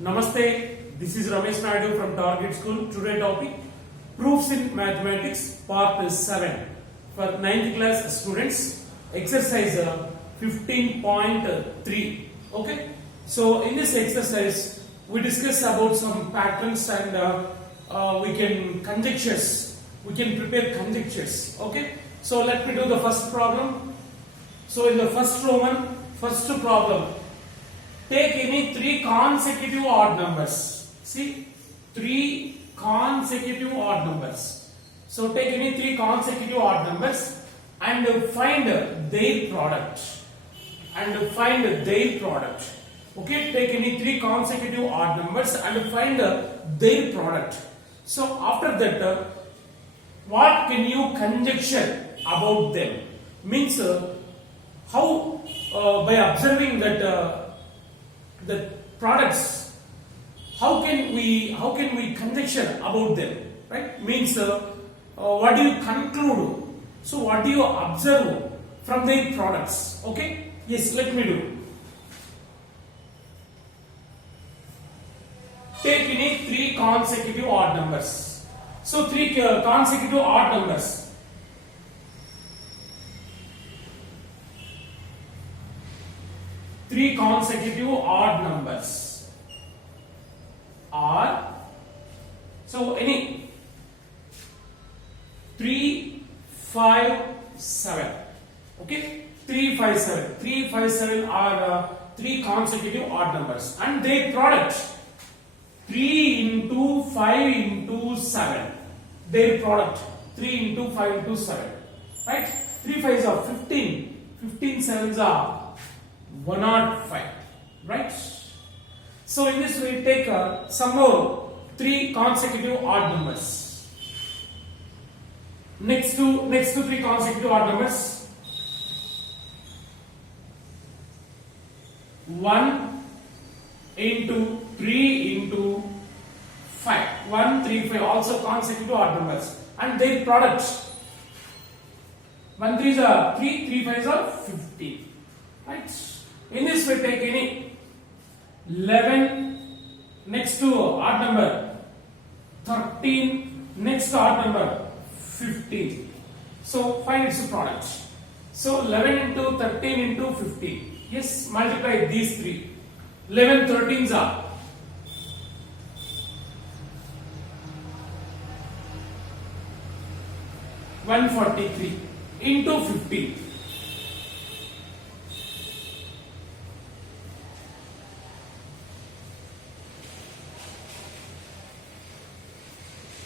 Namaste, this is Ramesh Naidu from Target School. Today topic Proofs in Mathematics Part 7 for 9th class students. Exercise 15.3. Okay, so in this exercise we discuss about some patterns and we can conjectures. We can prepare conjectures. Okay, so let me do the first problem. So in the first problem. Take any three consecutive odd numbers. See, three consecutive odd numbers. So take any three consecutive odd numbers and find their product. Okay, take any three consecutive odd numbers and find their product. So after that, what can you conjecture about them? Means how by observing that. The products, how can we conjecture about them, right? Means what do you conclude? So what do you observe from their products? Okay, yes, let me do. Take any three consecutive odd numbers. So three consecutive odd numbers. Three consecutive odd numbers are, so any 3, 5, 7. Okay, 3, 5, 7. 3, 5, 7 are three consecutive odd numbers and their product 3 into 5 into 7. Their product 3 into 5 into 7. Right? 3 5s are 15. 15 7s are 105, right? So in this we take some more three consecutive odd numbers. Next to three consecutive odd numbers. 1 into 3 into 5. 1, 3, 5 also consecutive odd numbers and their product. 1 3s are 3, 3 5s are 15. Right? In this we take any 11 next to odd number, 13 next to odd number, 15. So find its product. So 11 into 13 into 15. Yes, multiply these three. 11 13s are 143 into 15.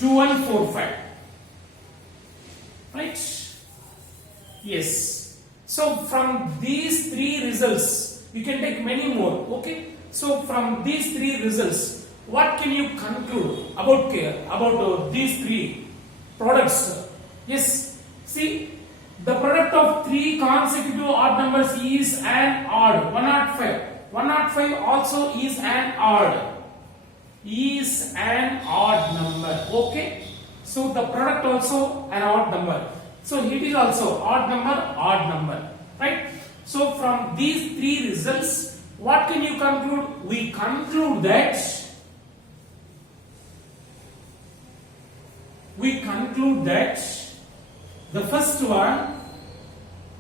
2145, right? Yes. So from these three results, you can take many more. Okay. So from these three results, what can you conclude about these three products? Yes. See, the product of three consecutive odd numbers is an odd 105. 105 also is an odd. Is an odd number. Okay, so the product also an odd number, so it is also odd number, right? So from these three results, what can you conclude? We conclude that the first one,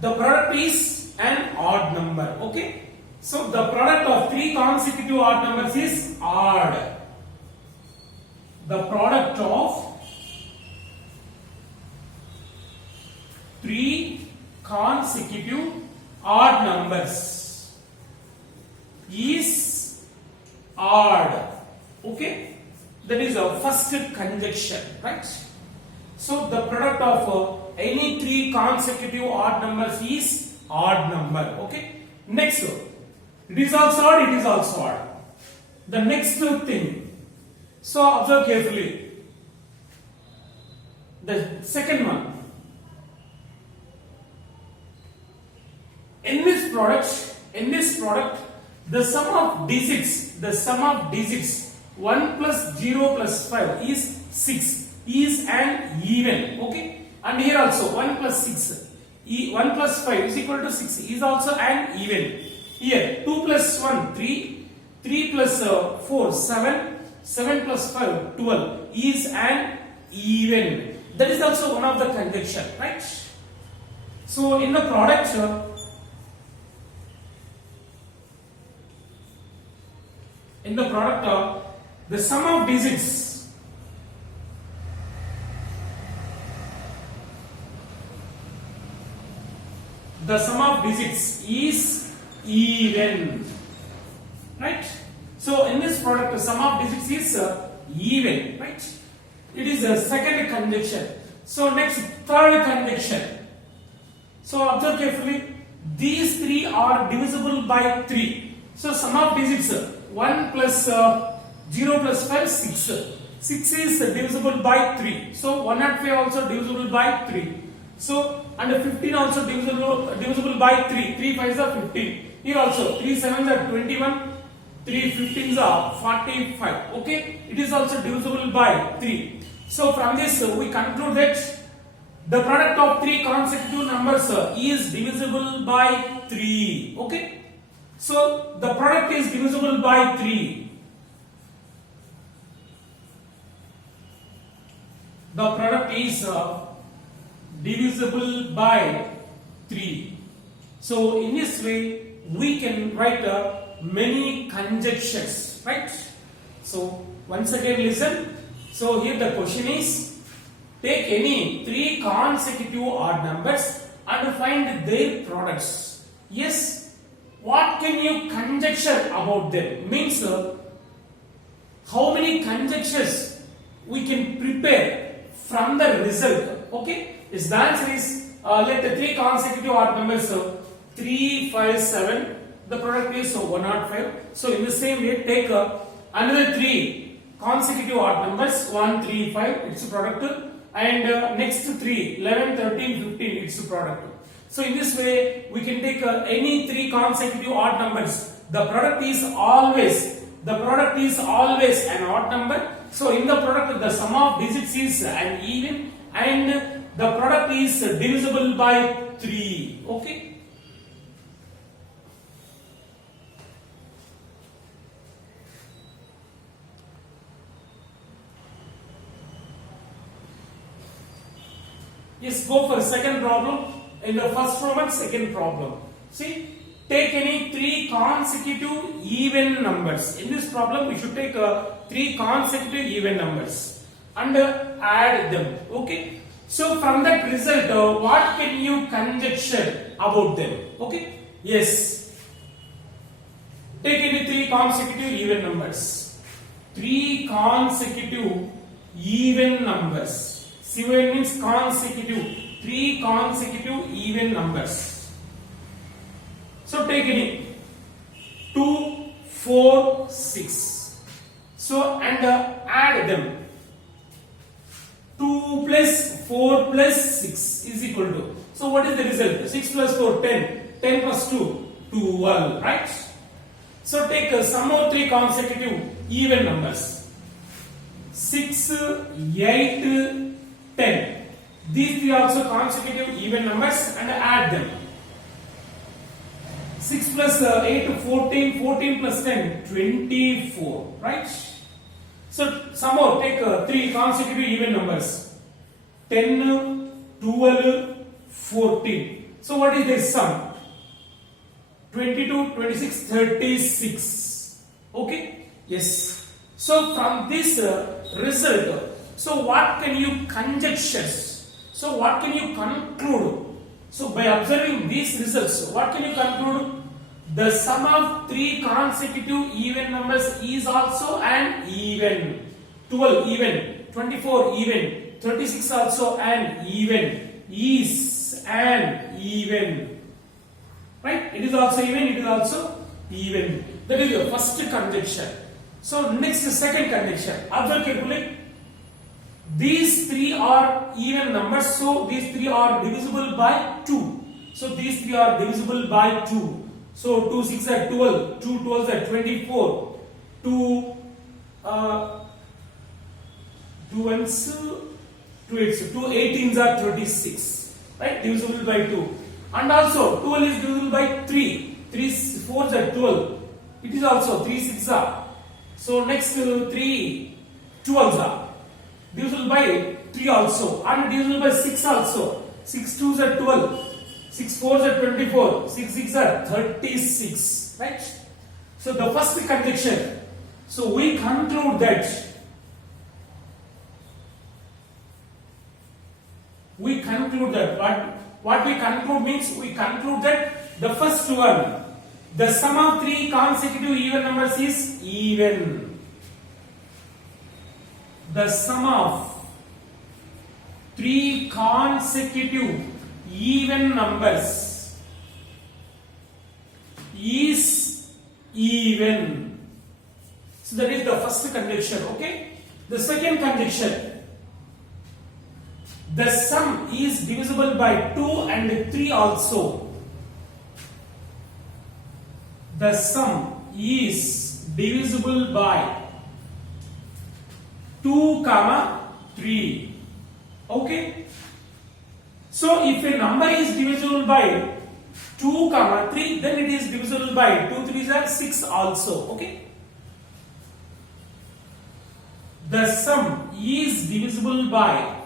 the product is an odd number. Okay, so the product of three consecutive odd numbers is odd. The product of three consecutive odd numbers is odd. Okay, that is our first conjecture, right? So the product of any three consecutive odd numbers is odd number. Okay, next, it is also odd. The next thing. So observe carefully. The second one. In this product, the sum of d6, 1 plus 0 plus 5 is 6, is an even. Okay, and here also 1 plus 6, 1 plus 5 is equal to 6 is also an even. Here 2 plus 1 3, 3 plus 4, 7. 7 plus 5, 12 is an even. That is also one of the conjunction, right? So in the product, the sum of digits, is even, right? So in this product, the sum of digits is even, right? It is a second conjunction. So next, third conjunction. So observe carefully. These three are divisible by 3. So sum of digits 1 plus 0 plus 5, 6. 6 is divisible by 3. So 105 also divisible by 3. So and 15 also divisible by 3. 3 5s are 15. Here also 3 7s are 21. 3 15s are 45. Okay, it is also divisible by 3. So from this we conclude that the product of 3 consecutive numbers is divisible by 3. Okay, so the product is divisible by 3. The product is divisible by 3. So in this way we can write many conjunctions, right? So once again listen. So here the question is, take any 3 consecutive odd numbers and find their products. Yes, what can you conjecture about them? Means how many conjectures we can prepare from the result. Okay, yes, the answer is let the 3 consecutive odd numbers 3 5 7. The product is 105. So in the same way, take another 3 consecutive odd numbers 1 3 5. It's a product, and next 3 11 13 15. It's a product. So in this way, we can take any 3 consecutive odd numbers. The product is always an odd number. So in the product, the sum of digits is an even, and the product is divisible by 3. Okay. Yes, go for second problem. In the first problem, second problem. See, take any 3 consecutive even numbers. In this problem, we should take 3 consecutive even numbers and add them. Okay. So from that result, what can you conjecture about them? Okay. Yes. Take any 3 consecutive even numbers. 3 consecutive even numbers. Even means consecutive. 3 consecutive even numbers. So take any 2, 4, 6. So and add them. 2 plus 4 plus 6 is equal to. So what is the result? 6 plus 4, 10. 10 plus 2, 12. Right? So take some more 3 consecutive even numbers. 6, 8, 10. These 3 are also consecutive even numbers and add them. 6 plus 8, 14. 14 plus 10, 24. Right? So some more, take 3 consecutive even numbers. 10, 12, 14. So what is this sum? 22, 26, 36. Okay? Yes. So from this result, so what can you conjecture? So what can you conclude? So by observing these results, what can you conclude? The sum of 3 consecutive even numbers is also an even. 12 even, 24 even, 36 also an even, is an even. Right? It is also even, it is also even. That is your first conjecture. So next, second conjecture. Observe carefully. These 3 are even numbers, so these 3 are divisible by 2. So these 3 are divisible by 2. So 2 6 are 12, 2 12s are 24, 2 1s 2 8s, 2 18s are 36. Right? Divisible by 2. And also 12 is divisible by 3. 3 4s are 12. It is also 3 6 are. So next 3 12s are divisible by 3 also and divisible by 6 also. 6 2s are 12. 6 4s are 24. 6 6 are 36. Right? So the first conjunction. So we conclude that what we conclude means we conclude that the first one, the sum of 3 consecutive even numbers is even. The sum of 3 consecutive even numbers is even. So that is the first conjunction. Okay. The second conjunction. The sum is divisible by 2 and 3 also. The sum is divisible by 2, 3. Okay. So if a number is divisible by 2, 3, then it is divisible by 2 3s are 6 also. Okay. The sum is divisible by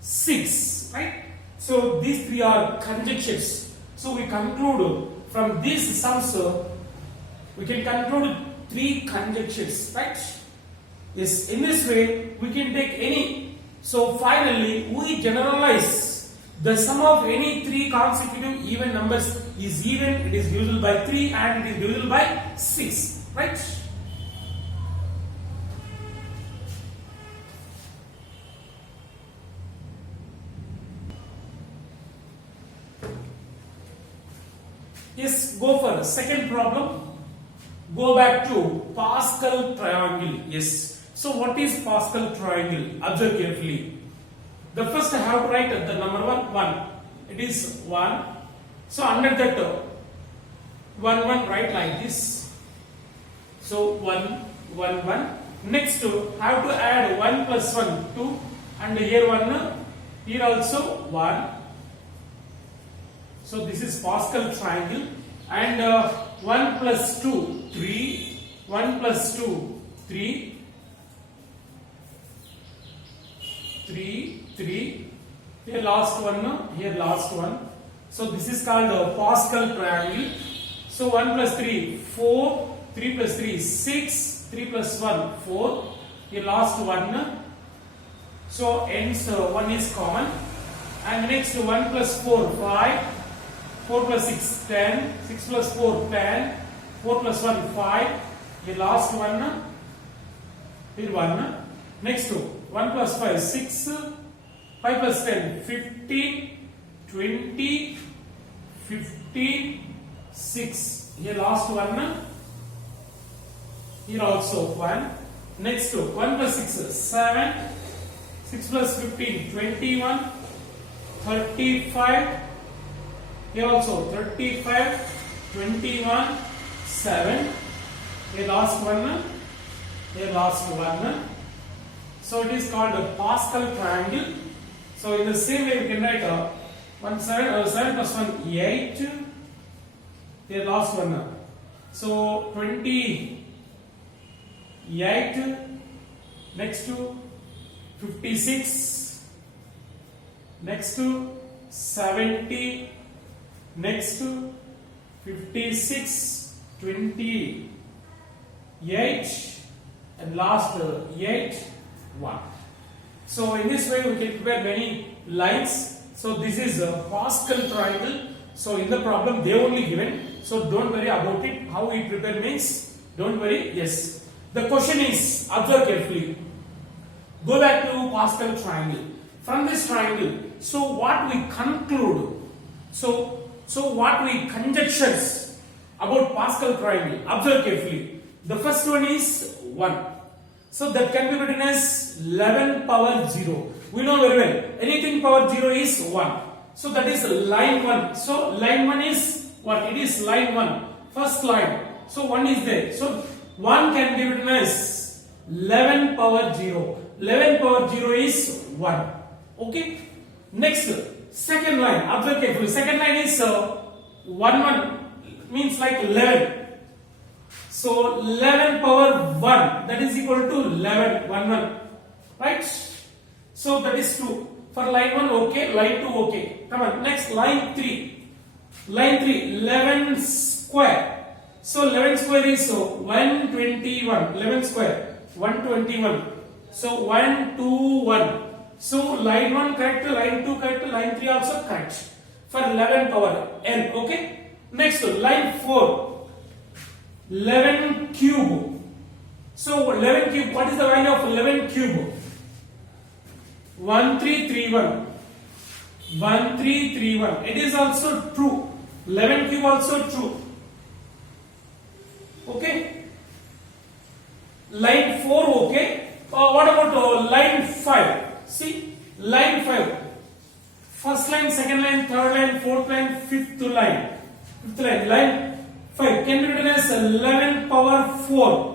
6, right? So these 3 are conjunctions. So we conclude from these sums, we can conclude 3 conjunctions, right? Yes, in this way we can take any. So finally we generalize the sum of any 3 consecutive even numbers is even, it is divisible by 3 and it is divisible by 6, right? Yes, go for the second problem. Go back to Pascal triangle. Yes. So what is Pascal triangle? Observe carefully. The first I have to write the number 1. It is 1. So under that 1 write like this. So 1 1 1. Next have to add 1 plus 1 2 and here 1, here also 1. So this is Pascal triangle and 1 plus 2 3, 1 plus 2 3, 3, here last one. So this is called Pascal triangle. So 1 plus 3 4, 3 plus 3 6, 3 plus 1 4, here last one. So ends 1 is common and next 1 plus 4 5, 4 plus 6 10, 6 plus 4 10, 4 plus 1 5, the last one, here 1, next 1 plus 5 6, 5 plus 10 15, 20, 15, 6, here last one, here also 1, next 1 plus 6 7, 6 plus 15 21, 35, here also 35, 21, 7. Here last one. So it is called a Pascal triangle. So in the same way we can write 7 plus 1 8. Here last one. So 28. Next to 56. Next to 70. Next to 56, 28 and last 8, 1. So in this way we can prepare many lines. So this is a Pascal triangle. So in the problem they only given. So don't worry about it. How we prepare means don't worry. Yes. The question is, observe carefully. Go back to Pascal triangle. From this triangle, so what we conclude? So what we conjectures about Pascal triangle? Observe carefully. The first one is 1. So that can be written as 11 power 0. We know very well. Anything power 0 is 1. So that is line 1. So line 1 is what? It is line 1. First line. So 1 is there. So 1 can be written as 11 power 0. 11 power 0 is 1. Okay. Next, second line. Observe carefully. Second line is 1 1. means like 11. So 11 power 1, that is equal to 11, 1, 1. Right? So that is true. For line 1, okay. Line 2, okay. Come on. Next, line 3. Line 3, 11 square. So 11 square is 121. 11 square, 121. So 1, 2, 1. So line 1 correct, line 2 correct, line 3 also correct. For 11 power n, okay. Next, line 4, 11 cube. So 11 cube, what is the value of 11 cube? 1331. 1331. It is also true. 11 cube also true. Okay. Line 4, okay. What about line 5? See, line 5. First line, second line, third line, fourth line, fifth line. Fifth line, line 5 can be written as 11 power 4.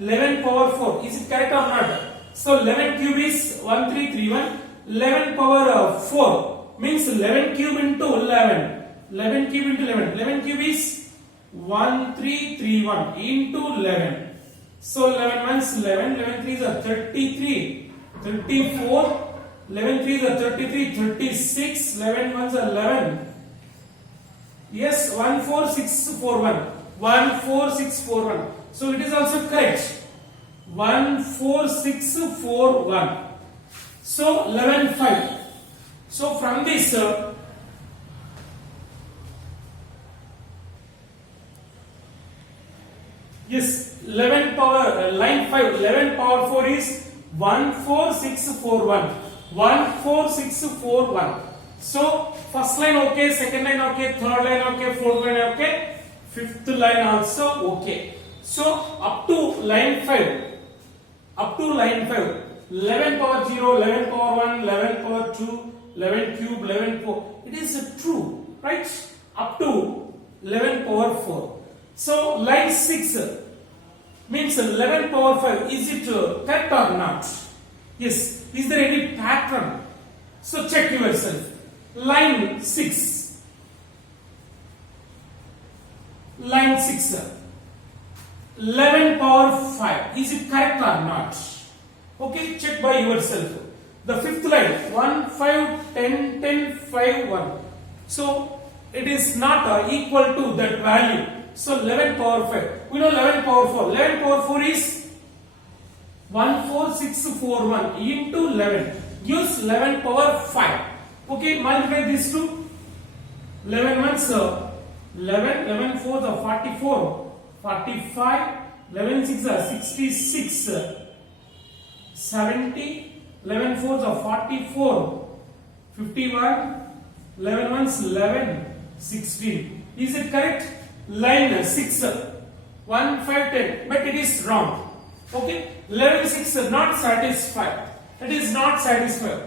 11 power 4. Is it correct or not? So 11 cube is 1331. 11 power 4 means 11 cube into 11. 11 cube into 11. 11 cube is 1331 into 11. So 11 ones 11. 11 threes are 33. 34. 11 threes are 33. 36. 11 ones are 11. Yes, 14641. 14641. So it is also correct. 14641. So 11 5. So from this yes, 11 power line 5, 11 power 4 is 14641. 14641. So first line okay, second line okay, third line okay, fourth line okay, fifth line also okay. So up to line 5, 11 power 0, 11 power 1, 11 power 2, 11 cube, 11 4. It is true, right? Up to 11 power 4. So line 6 means 11 power 5. Is it correct or not? Yes. Is there any pattern? So check yourself. Line 6. Line 6. 11 power 5. Is it correct or not? Okay, check by yourself. The fifth line 1 5 10 10 5 1. So it is not equal to that value. So 11 power 5. We know 11 power 4. 11 power 4 is 14641 into 11 gives 11 power 5. Okay, multiply these two. 11 ones 11. 11 fours are 44. 45. 11 six are 66. 70. 11 fours are 44. 51. 11 ones 11. 16. Is it correct? Line 6. 1 5 10. But it is wrong. Okay. 11 6 is not satisfied. It is not satisfied.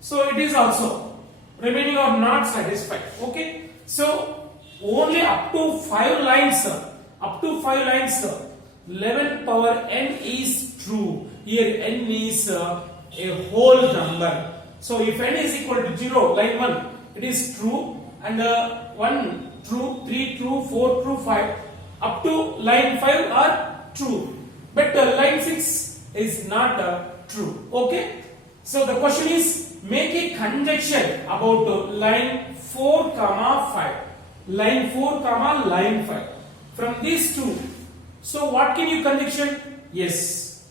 So it is also remaining or not satisfied. Okay. So only up to 5 lines. Up to 5 lines. 11 power n is true. Here n is a whole number. So if n is equal to 0, line 1, it is true, and 1 true, 3 true, 4 true, 5 up to line 5 are true, but line 6 is not true. Okay. So the question is, make a conjecture about line 4 comma 5. Line 4 comma line 5. From these two, so what can you conjecture? Yes.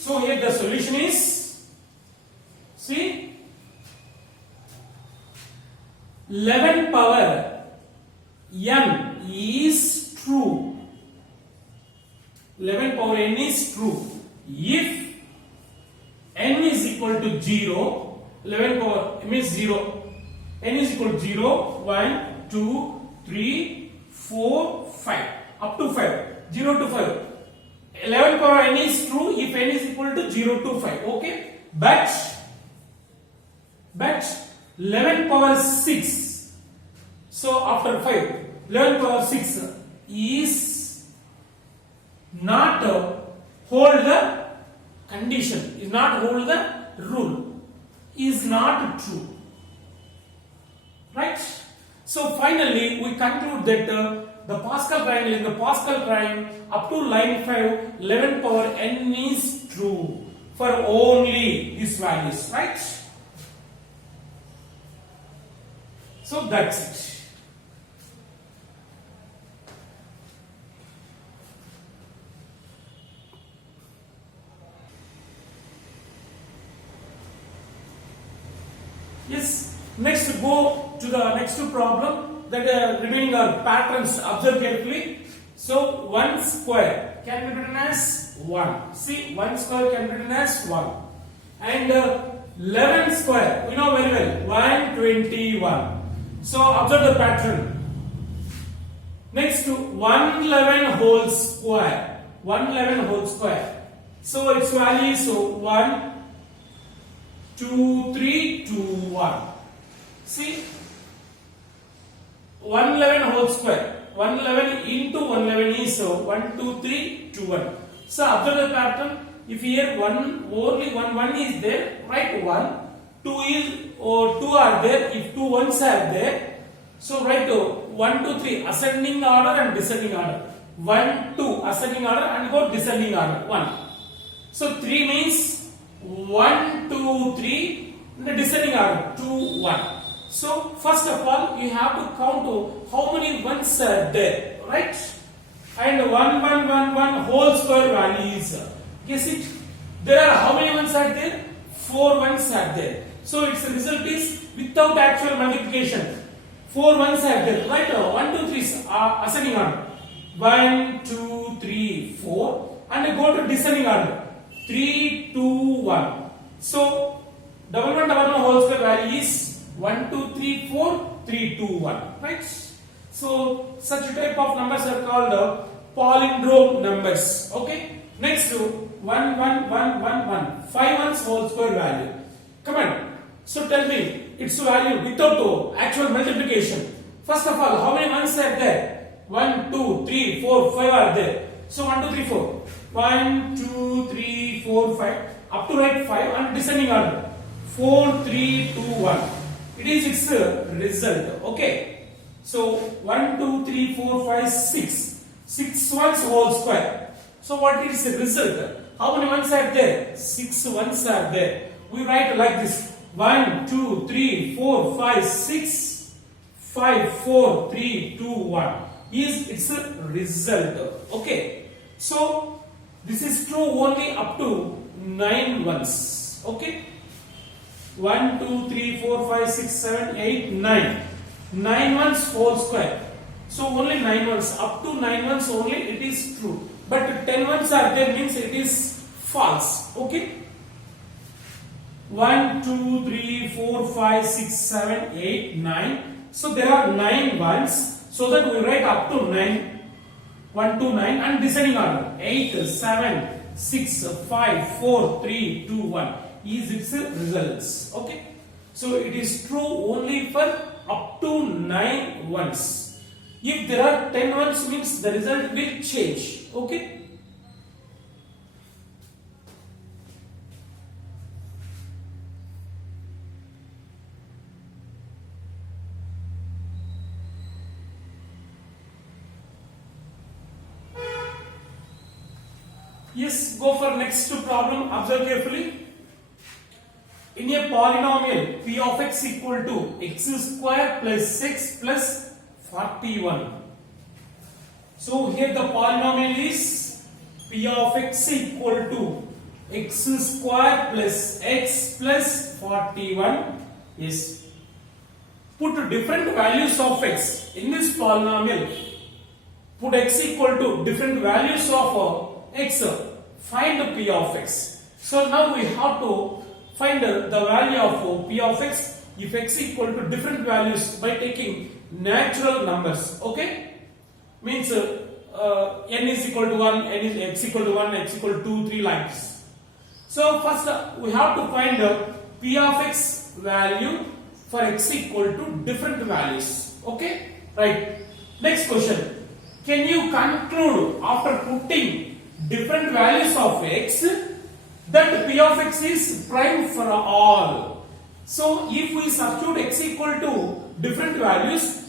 So here the solution is, see, 11 power n is true. 11 power n is true if n is equal to 0. 11 power means 0. N is equal to 0, 1, 2, 3, 4, 5. Up to 5. 0 to 5. 11 power n is true if n is equal to 0 to 5. Okay. But 11 power 6. So after 5, 11 power 6 is not hold the condition, is not hold the rule. is not true. Right? So finally we conclude that the Pascal triangle, in the Pascal triangle up to line 5, 11 power n is true for only these values. Right? So that's it. Yes, next go to the next problem that remaining are patterns. Observe carefully. So 1 square can be written as 1. See, 1 square can be written as 1. And 11 square, we know very well, 121. So observe the pattern. Next to 111 whole square. 111 whole square. So its value is 1, 2, 3, 2, 1. See, 111 whole square. 111 into 111 is 1, 2, 3, 2, 1. So observe the pattern. If here only one is there, write 1. 2 is or 2 are there. If 2 ones are there, so write 1, 2, 3 ascending order and descending order. 1, 2 ascending order and go descending order. 1. So 3 means 1, 2, 3 in the descending order. 2, 1. So first of all you have to count how many ones are there, right? And 1, 1, 1, 1 whole square value is, guess it. There are how many ones are there? 4 ones are there. So its result is without actual multiplication. 4 ones are there, right? 1, 2, 3 is ascending order. 1, 2, 3, 4 and go to descending order. 3, 2, 1. So double one whole square value is 1, 2, 3, 4, 3, 2, 1. Right? So such type of numbers are called palindrome numbers. Okay. Next to 1, 1, 1, 1, 1. 5 ones whole square value. Come on. So tell me its value without actual multiplication. First of all, how many ones are there? 1, 2, 3, 4, 5 are there. So 1, 2, 3, 4. 1, 2, 3, 4, 5. Up to right 5 and descending order. 4, 3, 2, 1. It is its result. Okay. So 1, 2, 3, 4, 5, 6. 6 ones whole square. So what is the result? How many ones are there? 6 ones are there. We write like this. 1, 2, 3, 4, 5, 6. 5, 4, 3, 2, 1. Is its result. Okay. So this is true only up to 9 ones. Okay. 1, 2, 3, 4, 5, 6, 7, 8, 9. 9 ones whole square. So only 9 ones. Up to 9 ones only it is true. But 10 ones are there means it is false. Okay. 1, 2, 3, 4, 5, 6, 7, 8, 9. So there are 9 ones. So that we write up to 9. 1 to 9 and descending order. 8, 7, 6, 5, 4, 3, 2, 1. Is its results. Okay. So it is true only for up to 9 ones. If there are 10 ones means the result will change. Okay. Yes, go for next problem. Observe carefully. In a polynomial p of x equal to x square plus x plus 41. So here the polynomial is p of x equal to x square plus x plus 41. Yes. Put different values of x in this polynomial. Put x equal to different values of x. Find p of x. So now we have to find the value of p of x if x equal to different values by taking natural numbers. Okay. Means n is equal to 1, n is x equal to 1, x equal to 2, 3 lines. So first we have to find p of x value for x equal to different values. Okay. Right. Next question. Can you conclude after putting different values of x that p of x is prime for all? So if we substitute x equal to different values,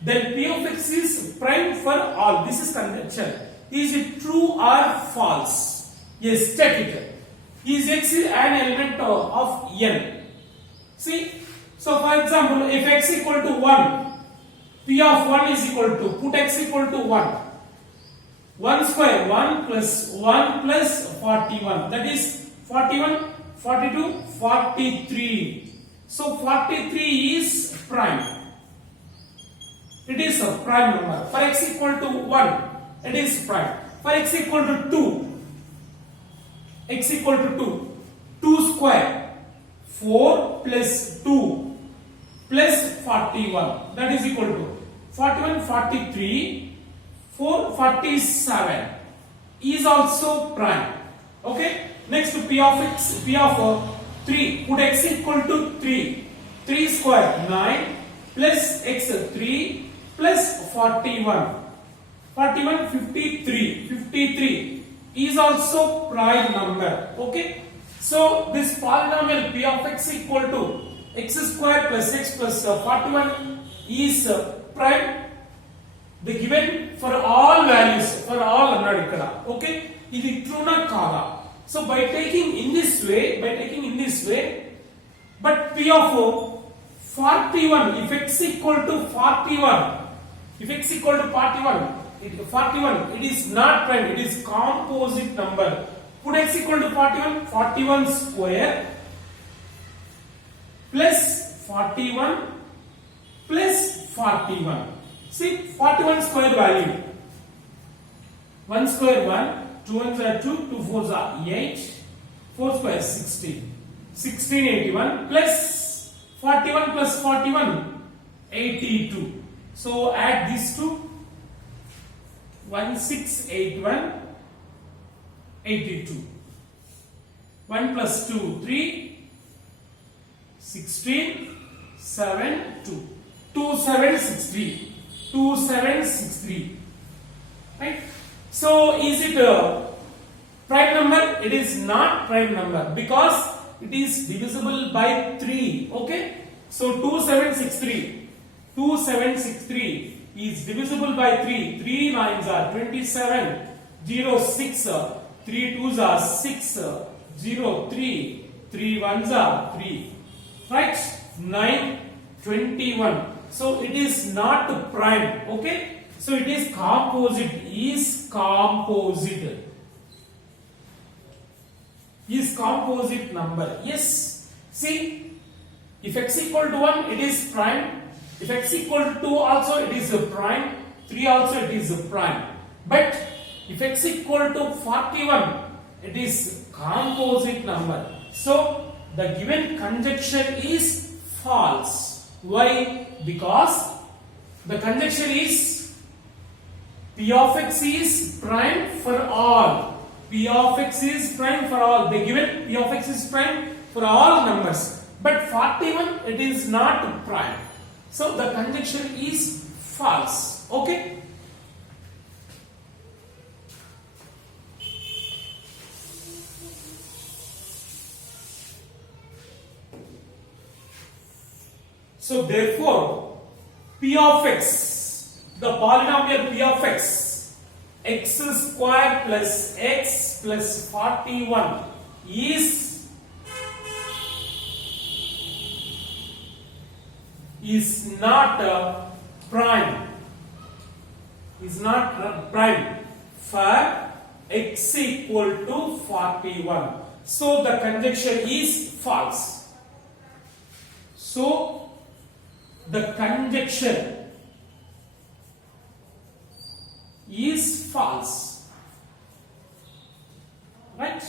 then p of x is prime for all. This is conjecture. Is it true or false? Yes, check it. Is x an element of n? See, so for example, if x equal to 1, p of 1 is equal to, put x equal to 1. 1 square, 1 plus 41, that is 41, 42, 43. So 43 is prime. It is a prime number. For x equal to 1, it is prime. For x equal to 2, x equal to 2, 2 square, 4 plus 2 plus 41, that is equal to 41, 43, 4, 47 is also prime. Okay. Next p of x, p of 3, put x equal to 3, 3 square, 9 plus x 3 plus 41, 41, 53, 53 is also prime number. Okay. So this polynomial p of x equal to x square plus x plus 41 is prime. The given for all values, for all annadu ikkada. Okay. Idi true na kada. So by taking in this way, but p of 41, if x equal to 41, if x equal to 41, it is not prime, it is composite number. Put x equal to 41, 41 square plus 41 plus 41. See, 41 square value. 1 square 1, 2 ones are 2, 2 fours are 8, 4 square 16. 1681 plus 41 plus 41, 82. So add these two. 1681, 82. 1 plus 2, 3, 16, 7, 2. 2763. 2763. Right? So is it a prime number? It is not prime number because it is divisible by 3. Okay? So 2763 is divisible by 3. 3 9s are 27, 0 6, 3 2s are 6, 0 3, 3 1s are 3. Right? 9, 21. So it is not prime. Okay? So it is composite. Is composite. Is composite number. Yes. See, if x equal to 1, it is prime. If x equal to 2 also, it is a prime. 3 also, it is a prime. But if x equal to 41, it is composite number. So the given conjecture is false. Why? Because the conjecture is p of x is prime for all. P of x is prime for all. The given p of x is prime for all numbers. But 41, it is not prime. So the conjecture is false. Okay? So therefore, p of x, the polynomial p of x, x square plus x plus 41 is not prime. Is not prime for x equal to 41. So the conjecture is false. So the conjecture is false. Right?